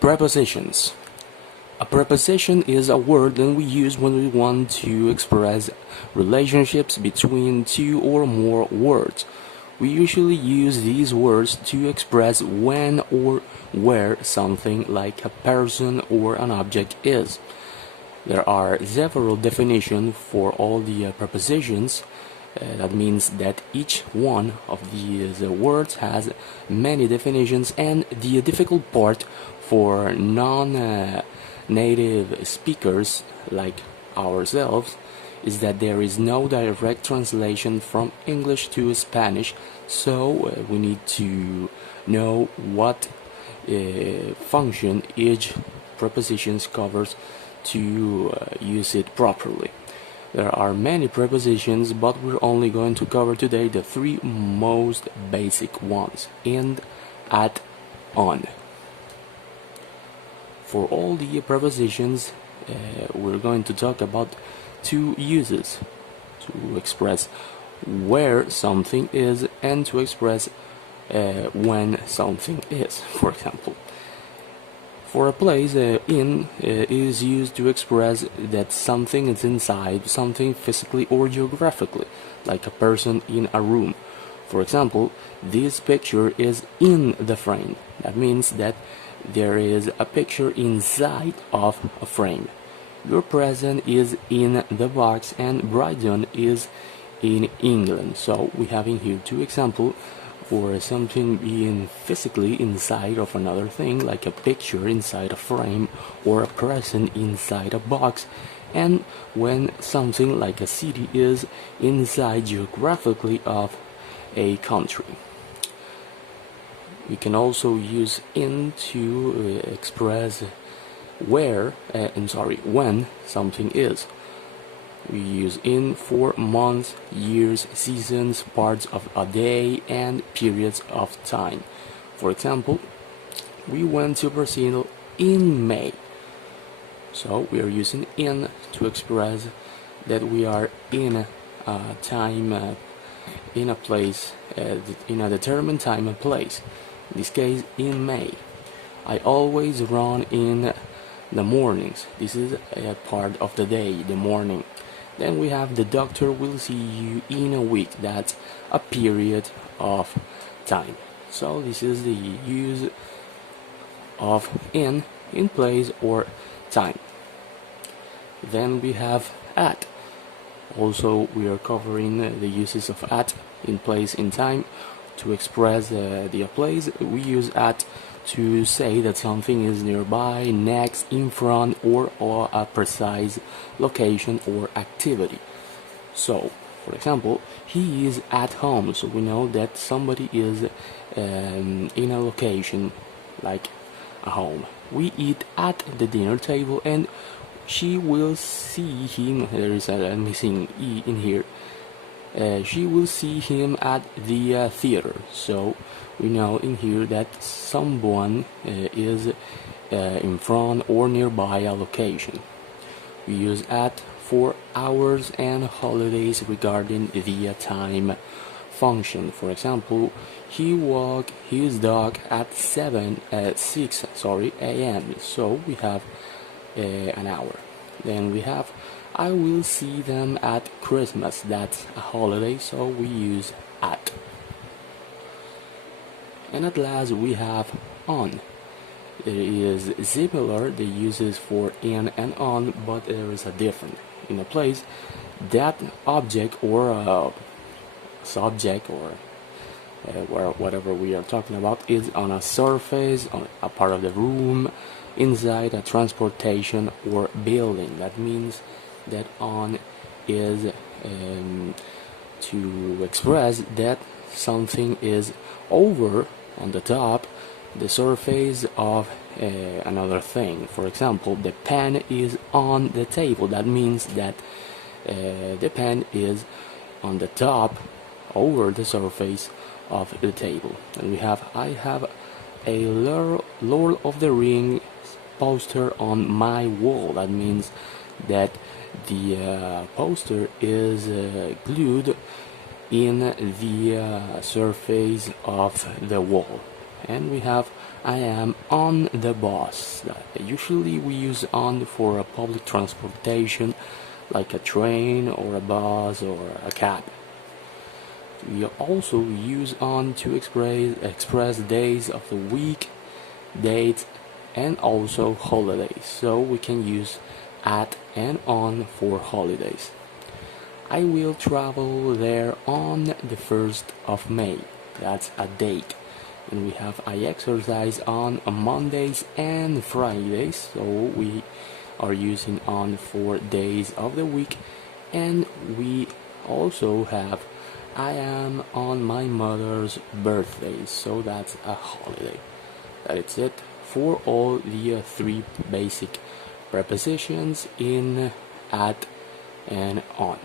Prepositions. A preposition is a word that we use when we want to express relationships between two or more words. We usually use these words to express when or where something like a person or an object is. There are several definitions for all the prepositions. That means that each one of these words has many definitions, and the difficult part for non-native speakers like ourselves is that there is no direct translation from English to Spanish, so we need to know what function each preposition covers to use it properly. There are many prepositions, but we're only going to cover today the three most basic ones: in, at, on. For all the prepositions, we're going to talk about two uses: to express where something is and to express when something is. For example, for a place, in is used to express that something is inside something physically or geographically, like a person in a room. For example, this picture is in the frame. That means that there is a picture inside of a frame. Your present is in the box and Brighton is in England. So we have in here two examples for something being physically inside of another thing, like a picture inside a frame or a present inside a box, and when something like a city is inside geographically of a country. We can also use in to express when something is. We use in for months, years, seasons, parts of a day, and periods of time. For example, we went to Brazil in May. So we are using in to express that we are in a time, in a place, in a determined time and place. In this case, in May. I always run in the mornings. This is a part of the day, the morning. Then we have the doctor will see you in a week. That's a period of time. So this is the use of in place or time. Then we have at. Also we are covering the uses of at, in place, in time. To express the place, we use at to say that something is nearby, next, in front, or a precise location or activity. So, for example, he is at home, so we know that somebody is in a location like a home. We eat at the dinner table, and she will see him. There is a missing E in here. She will see him at the theater. So we know in here that someone is in front or nearby a location. We use at for hours and holidays regarding the time function. For example, he walked his dog at 6 a.m. So we have an hour. Then we have I will see them at Christmas. That's a holiday, so we use at. And at last we have on. It is similar, the uses for in and on, but there is a difference. In a place, that object or subject or whatever we are talking about is on a surface, on a part of the room, inside a transportation or building. That means that on is to express that something is over, on the top, the surface of another thing. For example, the pen is on the table. That means that the pen is on the top, over the surface of the table. And we have I have a Lord of the Rings poster on my wall. That means that the poster is glued in the surface of the wall. And we have I am on the bus. Usually we use on for a public transportation like a train or a bus or a cab. We also use on to express days of the week, dates, and also holidays. So we can use at and on for holidays. I will travel there on the 1st of May. That's a date. And we have I exercise on Mondays and Fridays. So we are using on for days of the week. And we also have I am on my mother's birthday. So that's a holiday. That is it for all the three basic prepositions in at and on.